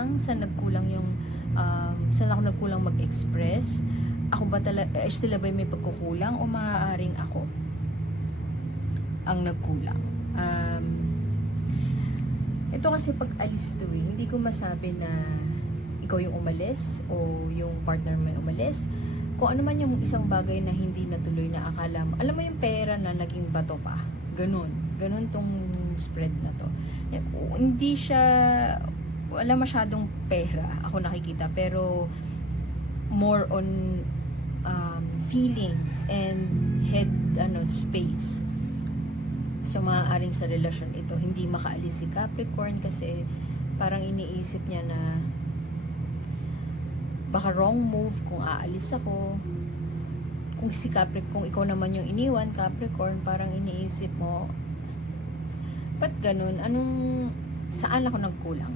nagkulang? Saan nagkulang yung, saan ako nagkulang mag-express? Ako ba talaga, sila ba may pagkukulang o maaaring ako ang nagkulang? Ito kasi pag alis to hindi ko masabi na ikaw yung umalis o yung partner mo yung umalis. Kung ano man yung isang bagay na hindi natuloy na akala mo, alam mo yung pera na naging bato pa, ganun tong spread na to. Hindi siya, wala masyadong pera ako nakikita, pero more on feelings and head space. So maaaring sa relasyon ito hindi makaalis si Capricorn kasi parang iniisip niya na baka wrong move kung aalis ako. Kung si Capricorn, kung ikaw naman yung iniwan, Capricorn, parang iniisip mo, ba't ganun? Saan ako nagkulang?